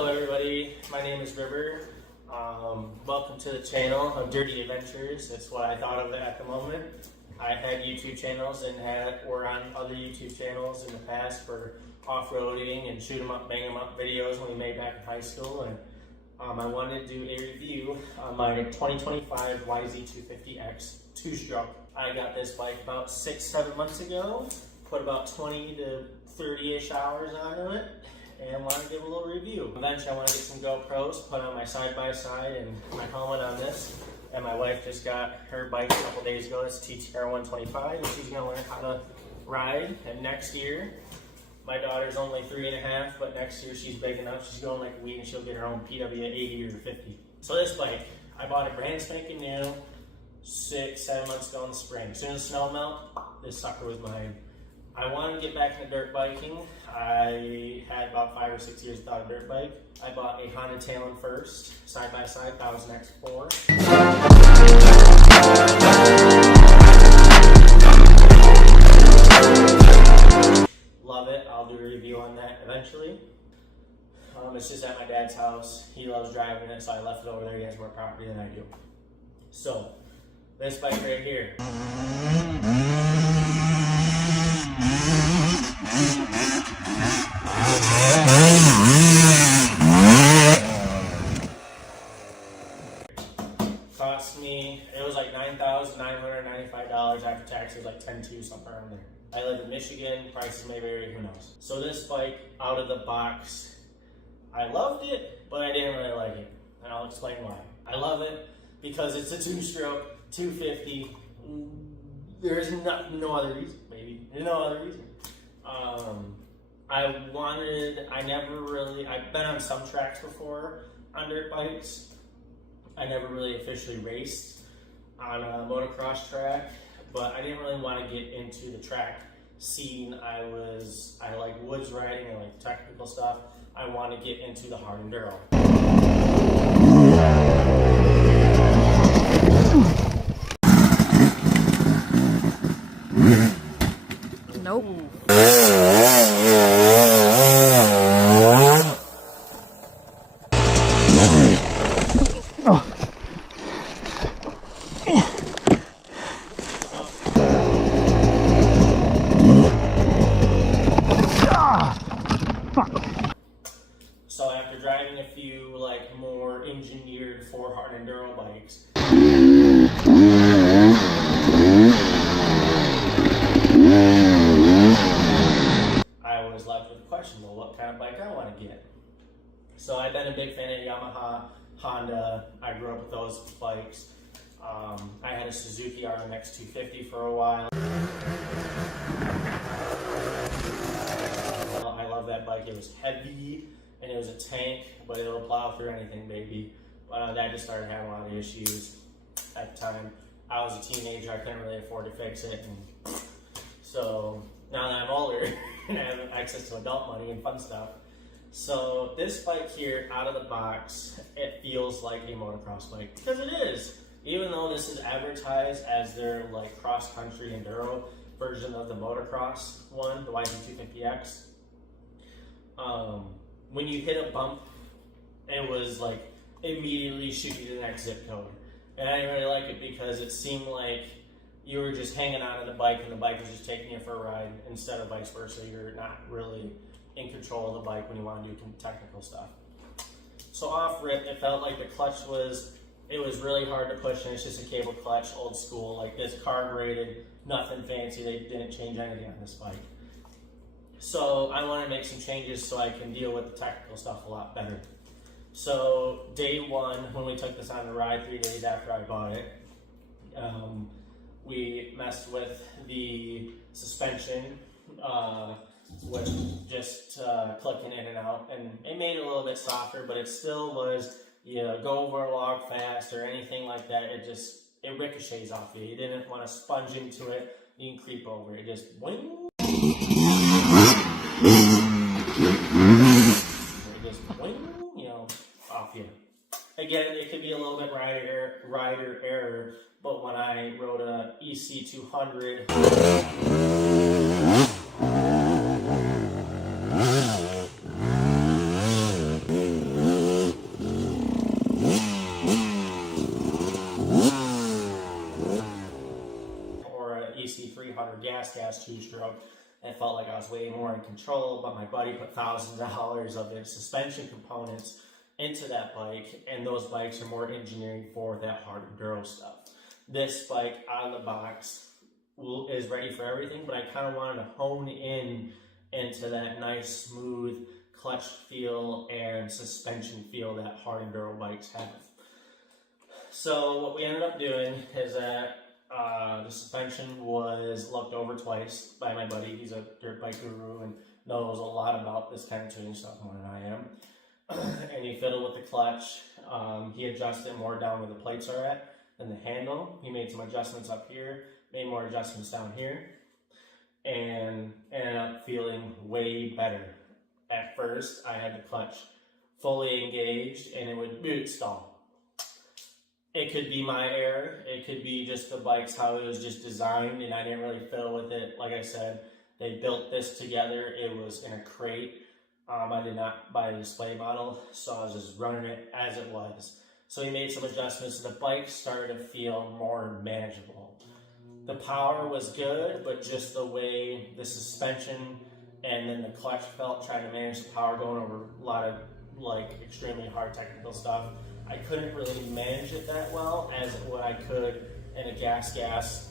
Hello everybody, my name is River. Welcome to the channel of Dirty Adventures. That's what I thought of it at the moment. I had YouTube channels and were on other YouTube channels in the past for off-roading and shoot 'em up, bang 'em up videos when we made back in high school. And I wanted to do a review on my 2025 YZ250X 2-stroke. I got this bike about 6-7 months ago, put about 20 to 30-ish hours onto it, and want to give a little review. Eventually I want to get some GoPros, put on my side-by-side and my helmet on this. And my wife just got her bike a couple days ago. It's TTR 125, and she's going to learn how to ride. And next year, my daughter's only 3.5, but next year she's big enough, she's going like a weed and she'll get her own PW 80 or 50. So this bike, I bought it brand spanking new 6-7 months ago in the spring. As soon as the snow melt, this sucker was mine. I wanted to get back into dirt biking. I had about 5 or 6 years without a dirt bike. I bought a Honda Talon first, side-by-side, 1000 X4. Love it. I'll do a review on that eventually. It's just at my dad's house. He loves driving it, so I left it over there. He has more property than I do. So, this bike right here. Cost me, it was like $9,995 after taxes, like $10,200, somewhere around there. I live in Michigan, prices may vary, who knows. So this bike, out of the box, I loved it, but I didn't really like it. And I'll explain why. I love it because it's a 2-stroke, 250. There's no other reason, maybe. There's no other reason. I've been on some tracks before on dirt bikes. I never really officially raced on a motocross track, but I didn't really want to get into the track scene. I like woods riding, I like technical stuff. I want to get into the hard enduro. Nope. So after driving a few like more engineered for hard enduro bikes, I was left with the question, well, what kind of bike I want to get. So I've been a big fan of Yamaha, Honda. I grew up with those bikes. I had a Suzuki RMX 250 for a while. I love that bike. It was heavy and it was a tank, but it'll plow through anything, baby. That just started having a lot of issues at the time. I was a teenager, I couldn't really afford to fix it. And so now that I'm older and I have access to adult money and fun stuff. So this bike here, out of the box, it feels like a motocross bike, because it is. Even though this is advertised as their like cross-country enduro version of the motocross one, the YZ250X, when you hit a bump, it was like immediately shoot you to the next zip code. And I didn't really like it because it seemed like you were just hanging on to the bike and the bike was just taking you for a ride, instead of vice versa. You're not really in control of the bike when you want to do technical stuff. So off rip, it felt like the clutch was really hard to push, and it's just a cable clutch, old school, like this, carbureted, nothing fancy. They didn't change anything on this bike. So I want to make some changes so I can deal with the technical stuff a lot better. So day one, when we took this on the ride 3 days after I bought it, we messed with the suspension, with just clicking in and out, and it made it a little bit softer, but it still was, go over a log fast or anything like that, it ricochets off you. You didn't want to sponge into it, you can creep over it, just wing. Off you. Again, it could be a little bit rider error, but when I rode a EC200, 300 gas two-stroke. I felt like I was way more in control, but my buddy put thousands of dollars of his suspension components into that bike, and those bikes are more engineered for that hard enduro stuff. This bike out of the box is ready for everything, but I kind of wanted to hone in into that nice, smooth clutch feel and suspension feel that hard enduro bikes have. So what we ended up doing is that the suspension was looked over twice by my buddy. He's a dirt bike guru and knows a lot about this kind of tuning stuff more than I am. And he fiddled with the clutch. He adjusted more down where the plates are at than the handle. He made some adjustments up here, made more adjustments down here, and ended up feeling way better. At first, I had the clutch fully engaged and it would boot stall. It could be my error. It could be just the bike's how it was just designed and I didn't really fiddle with it. Like I said, they built this together. It was in a crate. I did not buy a display model, so I was just running it as it was. So he made some adjustments and the bike started to feel more manageable. The power was good, but just the way the suspension and then the clutch felt, trying to manage the power going over a lot of like extremely hard technical stuff, I couldn't really manage it that well as what I could in a gas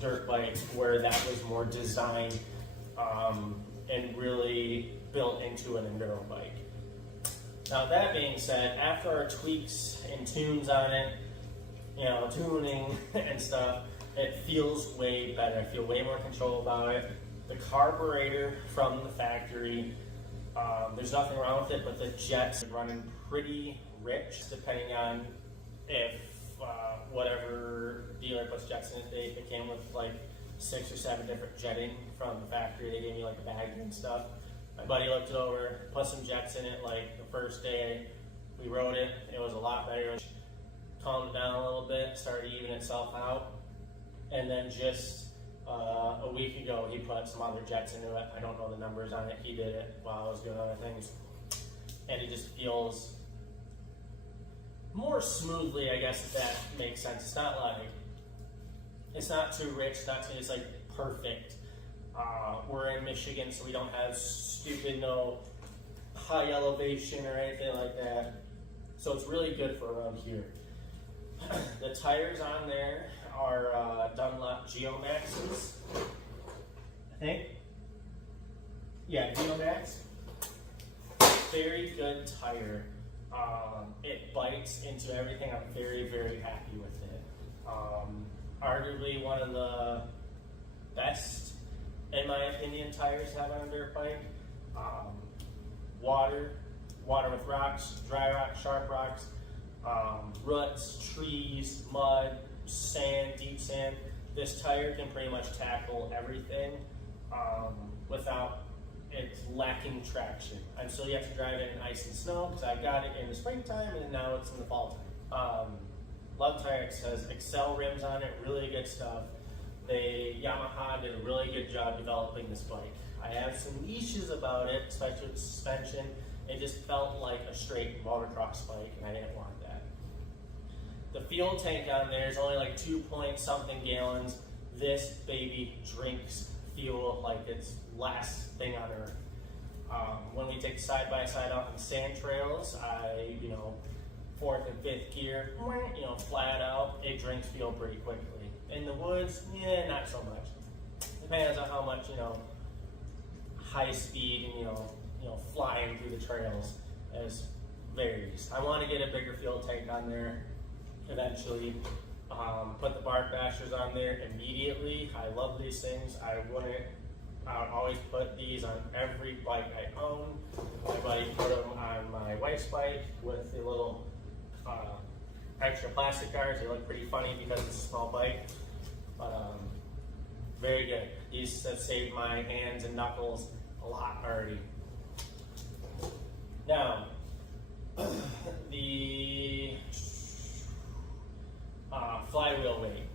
dirt bike where that was more designed and really built into an enduro bike. Now that being said, after our tweaks and tunes on it, tuning and stuff, it feels way better. I feel way more control about it. The carburetor from the factory, there's nothing wrong with it, but the jets are running pretty rich, depending on if whatever dealer puts jets in it. They came with like 6 or 7 different jetting from the factory. They gave me like a bag and stuff. My buddy looked it over, put some jets in it. Like the first day we rode it, it was a lot better. Calmed down a little bit, started evening itself out, and then just a week ago he put some other jets into it. I don't know the numbers on it. He did it while I was doing other things, and it just feels more smoothly, I guess, if that makes sense. It's not like, it's not too rich, it's like perfect. We're in Michigan, so we don't have stupid no high elevation or anything like that. So it's really good for around here. The tires on there are Dunlop Geomaxes, I think. Yeah, Geomax. Very good tire. It bites into everything. I'm very, very happy with it. Arguably one of the best, in my opinion, tires to have on a dirt bike. Water with rocks, dry rocks, sharp rocks, ruts, trees, mud, sand, deep sand. This tire can pretty much tackle everything without it's lacking traction. I'm still yet to drive it in ice and snow because I got it in the springtime and now it's in the fall time. Love Tire says Excel rims on it, really good stuff. Yamaha did a really good job developing this bike. I have some niches about it, especially with the suspension. It just felt like a straight motocross bike and I didn't want that. The fuel tank on there is only like 2-point-something gallons. This baby drinks fuel like it's last thing on earth. When we take side-by-side out on sand trails, fourth and fifth gear, flat out, it drinks fuel pretty quickly. In the woods, yeah, not so much. Depends on how much, high speed and, flying through the trails as varies. I want to get a bigger fuel tank on there eventually. Put the bark bashers on there immediately. I love these things. I would always put these on every bike I own. My buddy put them on my wife's bike with the little extra plastic guards. They look pretty funny because it's a small bike, but very good. These have saved my hands and knuckles a lot already. Now, the flywheel weight.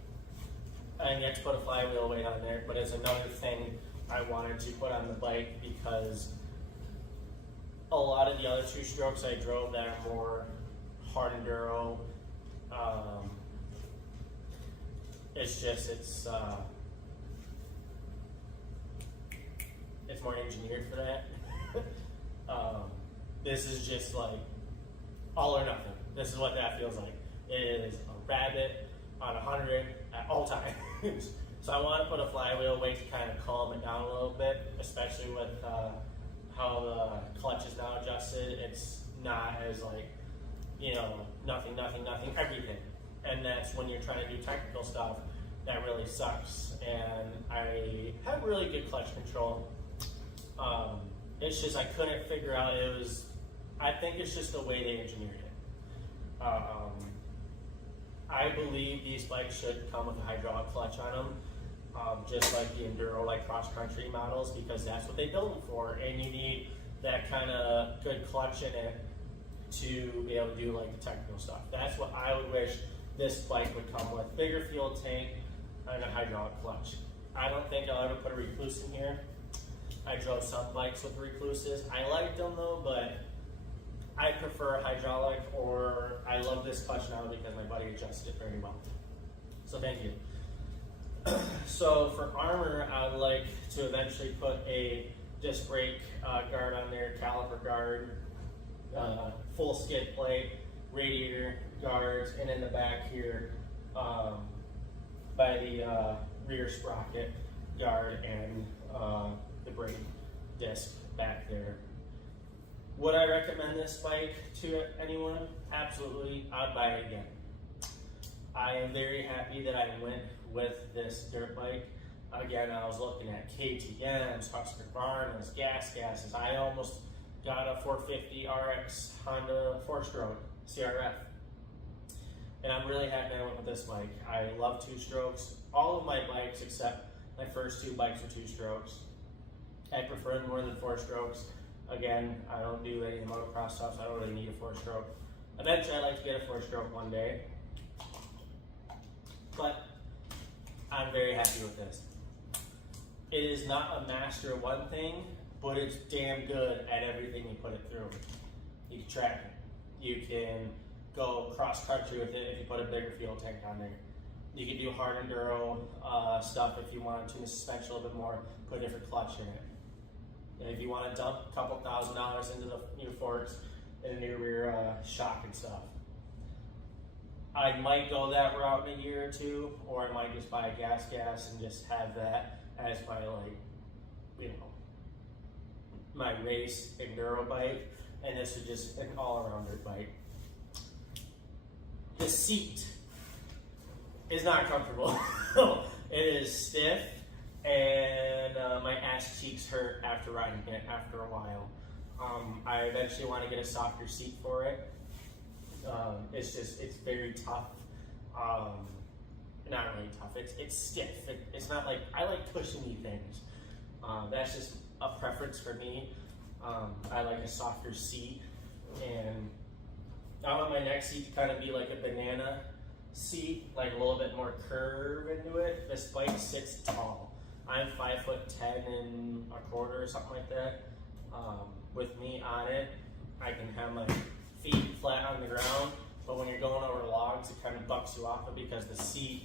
I need to put a flywheel weight on there, but it's another thing I wanted to put on the bike because a lot of the other two-strokes I drove that are more hard enduro, it's more engineered for that. This is just like all or nothing. This is what that feels like. It is a rabbit on 100 at all times. So I want to put a flywheel weight to kind of calm it down a little bit, especially with how the clutch is now adjusted. It's not as like, you know, nothing, everything. And that's when you're trying to do technical stuff, that really sucks. And I have really good clutch control. It's just I couldn't figure out, I think it's just the way they engineered it. I believe these bikes should come with a hydraulic clutch on them, just like the enduro, like cross-country models, because that's what they build them for, and you need that kind of good clutch in it to be able to do like the technical stuff. That's what I would wish this bike would come with: bigger fuel tank and a hydraulic clutch. I don't think I'll ever put a Recluse in here. I drove some bikes with Recluses. I liked them though, but I prefer hydraulic, or I love this clutch now because my buddy adjusted it very well. So thank you. So for armor, I would like to eventually put a disc brake guard on there, caliper guard, full skid plate, radiator guards, and in the back here by the rear sprocket guard and the brake disc back there. Would I recommend this bike to anyone? Absolutely. I'd buy it again. I am very happy that I went with this dirt bike. Again, I was looking at KTM's, Husqvarna's, gases. I almost got a 450 RX Honda 4-stroke CRF. And I'm really happy I went with this bike. I love 2-strokes. All of my bikes except my first 2 bikes are 2-strokes. I prefer them more than 4-strokes. Again, I don't do any motocross stuff, so I don't really need a 4-stroke. Eventually, I'd like to get a 4-stroke one day. But I'm very happy with this. It is not a master of one thing, but it's damn good at everything you put it through. You can track it. You can go cross country with it if you put a bigger fuel tank on there. You can do hard enduro stuff if you want to tune the suspension a little bit more, put a different clutch in it. And if you want to dump a couple $1,000s into the new forks and the new rear shock and stuff. I might go that route in a year or 2, or I might just buy a gas and just have that as my, like, you know, my race enduro bike, and this is just an all-around dirt bike. The seat is not comfortable. It is stiff, and my ass cheeks hurt after riding it after a while. I eventually want to get a softer seat for it. It's very tough. Not really tough, it's stiff. It's not like, I like cushiony things. That's just a preference for me. I like a softer seat, and I want my next seat to kind of be like a banana seat, like a little bit more curve into it. This bike sits tall. I'm 5'10" and a quarter or something like that. With me on it, I can have my feet flat on the ground, but when you're going over logs, it kind of bucks you off it because the seat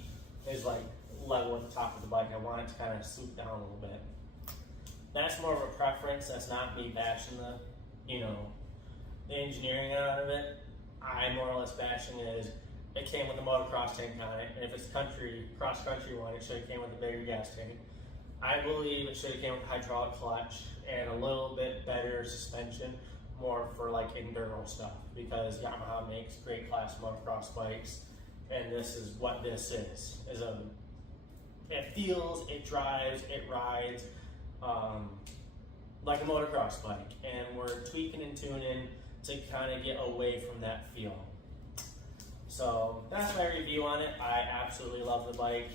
is like level with the top of the bike. I want it to kind of swoop down a little bit. That's more of a preference. That's not me bashing the, you know, the engineering out of it. I more or less bashing is it came with a motocross tank on it, and if it's cross country one, it should have came with a bigger gas tank. I believe it should have came with a hydraulic clutch and a little bit better suspension, more for like enduro stuff, because Yamaha makes great class motocross bikes, and this is what this is it feels, it drives, it rides like a motocross bike, and we're tweaking and tuning to kind of get away from that feel. So that's my review on it. I absolutely love the bike.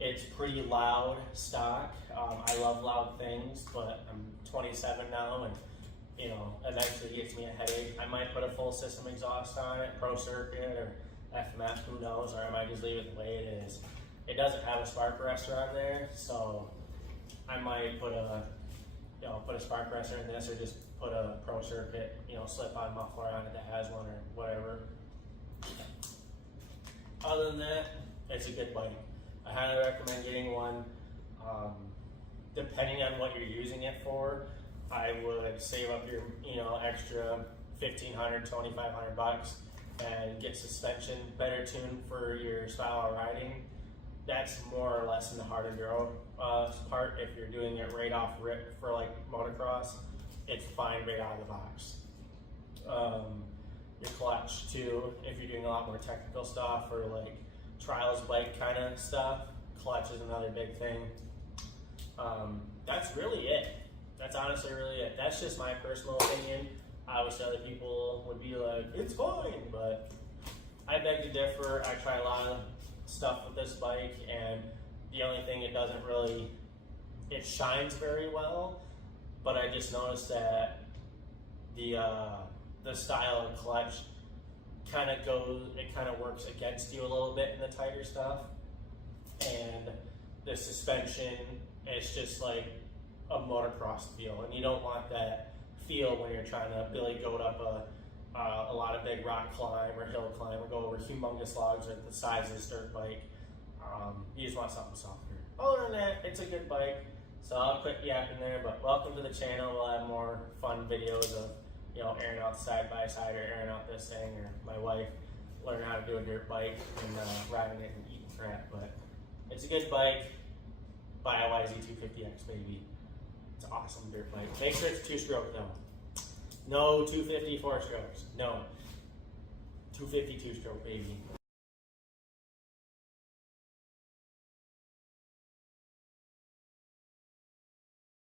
It's pretty loud stock. I love loud things, but I'm 27 now, and you know, eventually it gets me a headache. I might put a full system exhaust on it, Pro Circuit or FMF, who knows, or I might just leave it the way it is. It doesn't have a spark arrestor on there, so I might put a spark arrestor in this, or just put a Pro Circuit, you know, slip-on muffler on it that has one or whatever. Other than that, it's a good bike. I highly recommend getting one. depending on what you're using it for, I would save up your, extra $1,500, $2,500 and get suspension better tuned for your style of riding. That's more or less in the hard enduro part. If you're doing it right off rip for like motocross, it's fine right out of the box. Your clutch too, if you're doing a lot more technical stuff or like trials bike kind of stuff, clutch is another big thing. That's really it. That's honestly really it. That's just my personal opinion. Obviously other people would be like, it's fine, but I beg to differ. I try a lot of stuff with this bike, and the only thing it doesn't really, it shines very well, but I just noticed that the style of clutch kind of works against you a little bit in the tighter stuff, and the suspension, it's just like a motocross feel, and you don't want that feel when you're trying to really go up a lot of big rock climb or hill climb or go over humongous logs at the size of this dirt bike. You just want something softer. Other than that, it's a good bike. So I'll quit yapping there, but welcome to the channel. We'll have more fun videos of, airing out the side by side or airing out this thing, or my wife learning how to do a dirt bike and riding it and eating crap. But it's a good bike. Buy a YZ250X, baby. It's an awesome dirt bike. Make sure it's 2-stroke though. No 250 4-strokes. No. 250 2-stroke, baby.